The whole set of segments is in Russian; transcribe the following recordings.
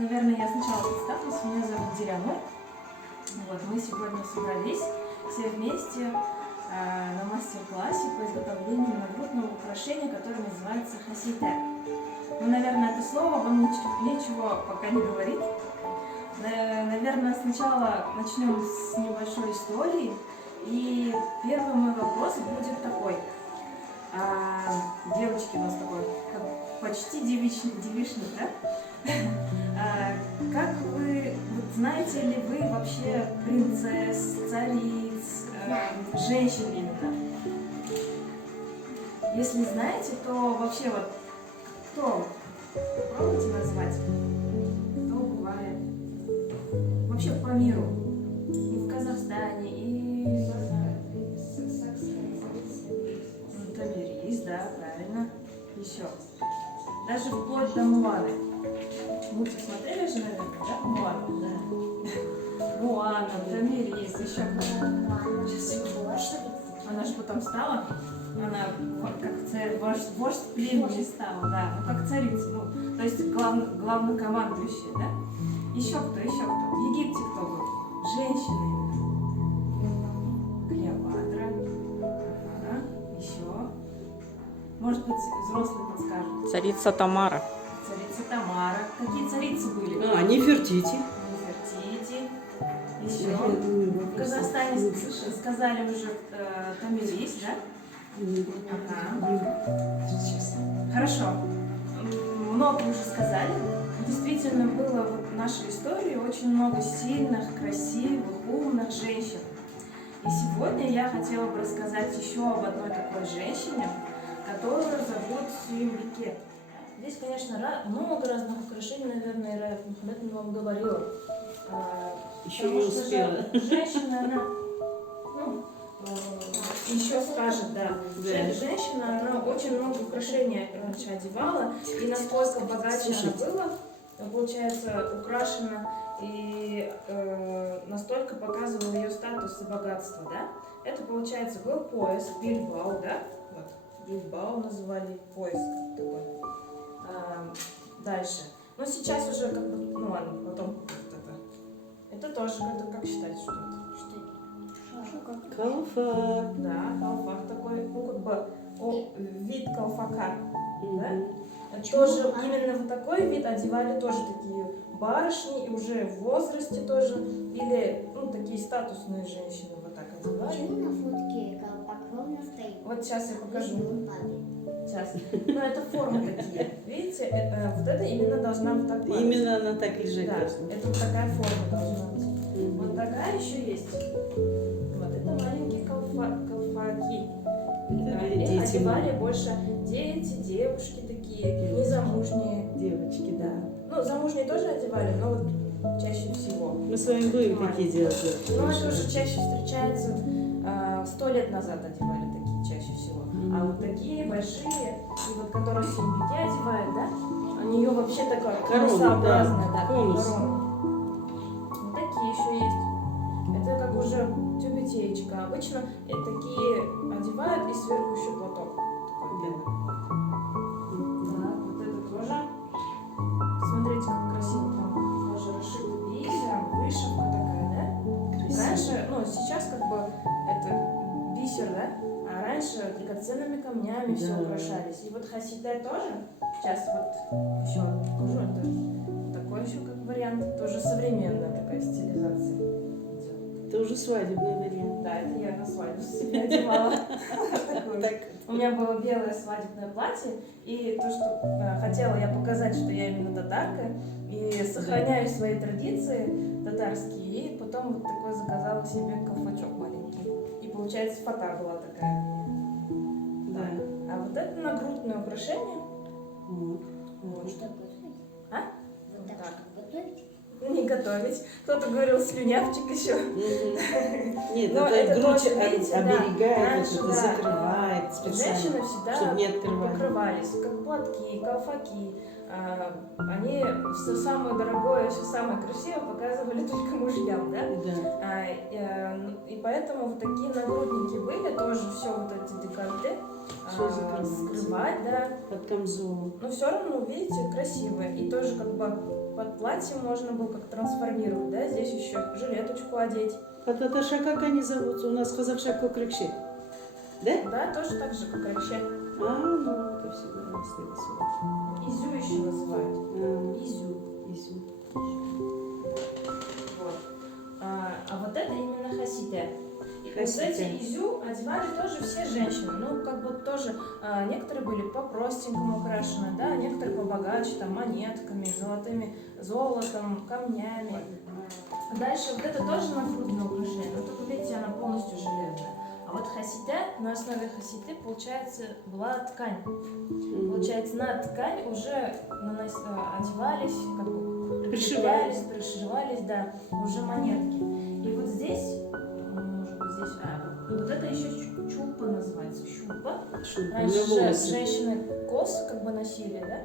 Наверное, я сначала представлюсь. Меня зовут Диляна. Вот, мы сегодня собрались все вместе на мастер-классе по изготовлению нагрудного украшения, которое называется хасите. Ну, наверное, это слово вам ничего пока не говорит. Наверное, сначала начнем с небольшой истории. И первый мой вопрос будет такой. Девочки у нас такой, почти девичник, да? Как вы, знаете ли вы вообще принцесс, цариц, женщин именно? Если знаете, то вообще вот кто? Попробуйте назвать. Кто бывает? Вообще по миру. И в Казахстане, и Тамирис, да, правильно. Еще. Даже вплоть до Муланы. Мультик смотрели же, наверное, да? Мулана. Да. Мулана, Тамирис, еще она же потом стала, она как вождь племени стала, да, ну как царица, ну, то есть главнокомандующая, да? Еще кто? В Египте кто был? Женщины. Клеопатра. Ага. Еще. Может быть, взрослые подскажут. Царица Тамара. Царица Тамара. Какие царицы были? Нефертити. Нефертити. Еще. В Казахстане сказали уже Тамирис, да? Ага. Хорошо. Много уже сказали. Действительно, было в нашей истории очень много сильных, красивых, умных женщин. И сегодня я хотела бы рассказать еще об одной такой женщине, которую зовут Сюембике. Здесь, конечно, много разных украшений, наверное, об этом вам говорила. Еще не успела. Женщина, она, еще скажет, да. Женщина, она очень много украшений раньше одевала, и насколько богаче она была, получается, украшена, и настолько показывал ее статус и богатство, да. Это, получается, был пояс, бильбау, да. Вот, бильбау называли пояс такой. Дальше. Но сейчас уже как бы, ну ладно, потом это тоже как считать, что это? Колфак. Да, колфак такой, ну как бы вид колфака, да? Тоже именно в такой вид одевали тоже такие барышни, и уже в возрасте тоже, или, ну, такие статусные женщины вот так одевали. Почему на фотке колпак ровно стоит? Вот сейчас я покажу. Он падает. Сейчас. Но это формы такие. Видите, вот это именно должна вот так падать. Именно она так лежит. Да, это вот такая форма должна быть. Вот такая еще есть. Вот это маленькие колфаки. Их одевали больше дети, девушки такие, незамужние. Девочки, да. Ну, замужние тоже одевали, но вот чаще всего. Мы с вами были какие делать. Ну, это уже чаще встречается. 100 лет назад одевали такие чаще всего. А вот такие большие, и вот которые Сюембике одевают, да, у нее вообще такая конусообразная, да, конус. Вот такие еще есть. Это как уже тюбетеечка. Обычно такие одевают, и сверху еще платок. Такой белый. Так, вот это тоже. Смотрите, как красиво там тоже расшито бисером, вышивка такая, да? Раньше, ну, сейчас как бы это бисер, да? А раньше драгоценными камнями все украшались. И вот хасите тоже, сейчас вот еще покажу, это такой еще как вариант, тоже современная такая стилизация. Это уже свадебный вариант. Да, это я на свадьбу себе одевала. У меня было белое свадебное платье, и то, что хотела я показать, что я именно татарка, и сохраняю свои традиции татарские, и потом вот такой заказала себе колпачок маленький. И получается фата была такая. Да. А вот это нагрудное украшение. Вот что готовить? А? Вот так, Так. чтобы готовить? Не готовить. Кто-то говорил слюнявчик еще. Нет, Но это грудь тоже, видите, да, оберегает, раньше, это да, закрывает специально, женщины всегда чтобы не открывали. покрывались, как платки, колфаки. Они все самое дорогое, все самое красивое показывали только мужьям, да? Да. И поэтому вот такие нагрудники были, тоже все вот эти декольте скрывать, да. Под камзолом. Но все равно, видите, красивые. И тоже как бы под платье можно было как трансформировать, да, здесь еще жилеточку одеть. А Таташа, как они зовутся? У нас казахша көкірекше. Да? Да, тоже так же, как вообще. А, ну, это всегда слышала слово. Изю еще называют. Изю. Изю. Вот. А вот это именно хасиде. И вот Хасиде. эти изю одевали тоже все женщины. Ну, как бы тоже, некоторые были по-простенькому украшены, да, некоторые побогаче, там, монетками, золотом, камнями. Дальше вот это тоже нагрудное украшение, но только, видите, она полностью железная. А вот хасиде, на основе хасиды, получается, была ткань. Получается, на ткань уже одевались, как бы Пришивались. пришивались, да, уже монетки. И вот здесь, может быть, здесь, вот это еще чупа называется, щупа. Раньше женщины косы как бы носили, да,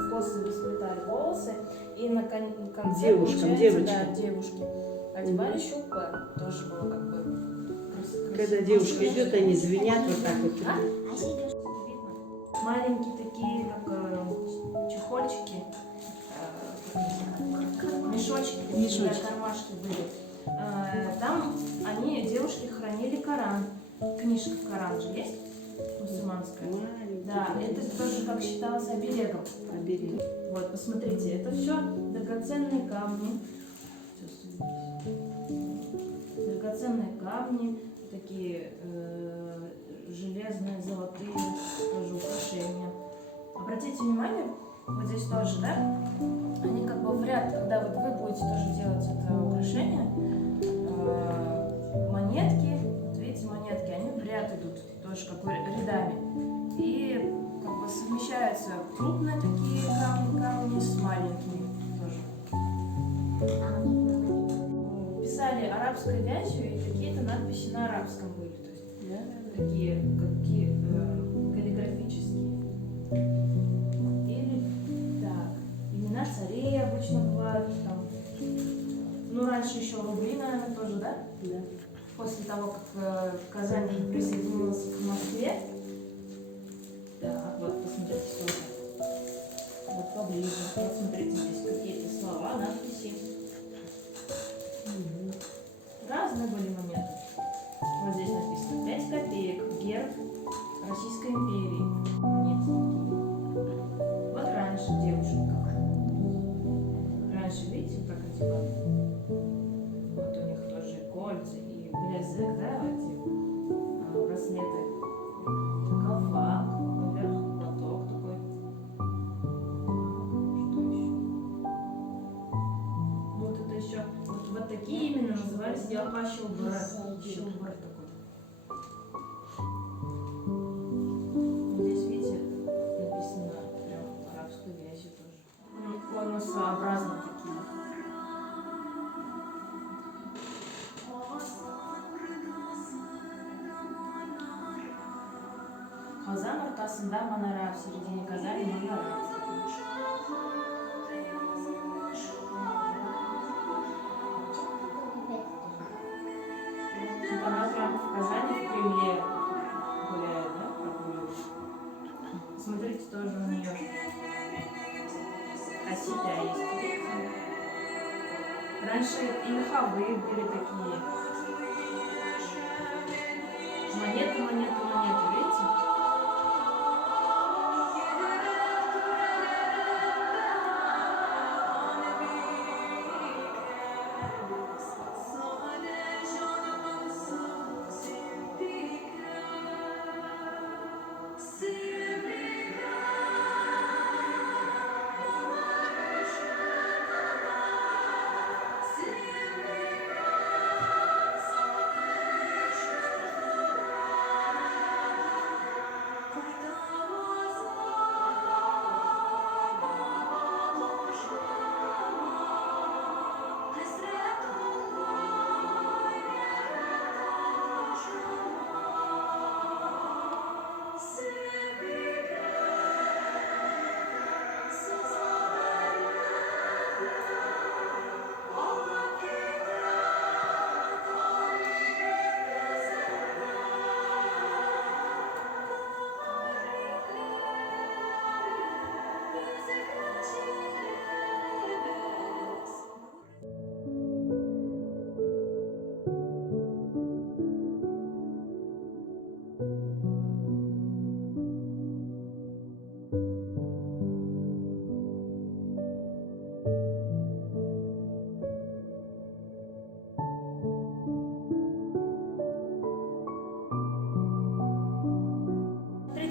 в косы сплетали волосы, и на конце, Девушкам, получается, девочкам. да, девушки одевали щупы, тоже было как бы Когда девушка идет, они звенят вот так вот. А сережки? видно. Маленькие такие, как чехольчики, мешочки, такие, Мешочки. да, кармашки были. Там они, девушки, хранили Коран. Книжка Коран же есть, мусульманская. Да, это тоже как считалось оберегом. Оберег. Вот, посмотрите, это все драгоценные камни. Драгоценные камни, такие железные, золотые тоже украшения. Обратите внимание, вот здесь тоже, да, они как бы в ряд, когда вот вы будете тоже делать это украшение, монетки, вот видите, монетки, они в ряд идут, тоже как бы рядами. И как бы совмещаются крупные такие камни с маленькими тоже. Писали арабской вязью, и какие-то надписи на арабском были, то есть такие каллиграфические. Или так, имена царей обычно бывают там. Ну, раньше еще рубли, наверное, тоже, да? Да. После того, как Казань присоединилась к Москве. Так, вот, посмотрите, что это. Вот поближе. Вот, смотрите, здесь какие-то слова, надписи. Разные были моменты. Вот здесь написано 5 копеек, герб Российской империи. Монеты. Вот раньше девушка как. Раньше, видите, как одевали? Вот у них тоже и кольца, и блязык, да, эти браслеты. Колпак, поверх платок такой. Что еще? Вот это еще, вот такие именно назывались яха щелбар такой. Здесь, видите, написано прям арабской вязью тоже. Конусообразно такие. Казан ортасында манара, в середине Казани манара. Она прям в Казани, в Кремле гуляет, да, прогуливает. Смотрите, тоже у нее хасида есть. Раньше и меховые были такие. Монеты, видите?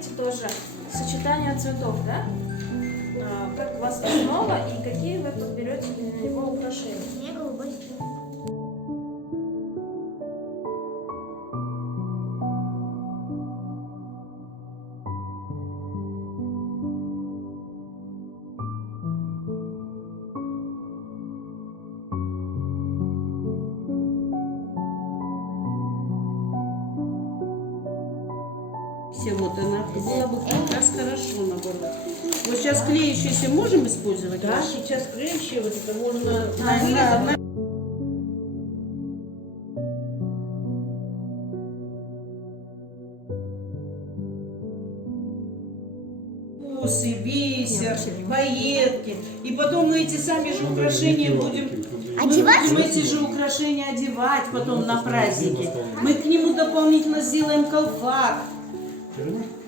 выберите тоже сочетание цветов, да? Как у вас основа и какие вы подберете для него украшения. Я голубой. Все вот она было бы как раз хорошо наоборот. Вот сейчас клеющиеся можем использовать? Да, сейчас клеющие вот это можно На- Бусы, бисер, пайетки. И потом мы эти сами же украшения будем... Одевать? Мы эти же украшения одевать потом на праздники. Мы к нему дополнительно сделаем колпак. Понимаешь?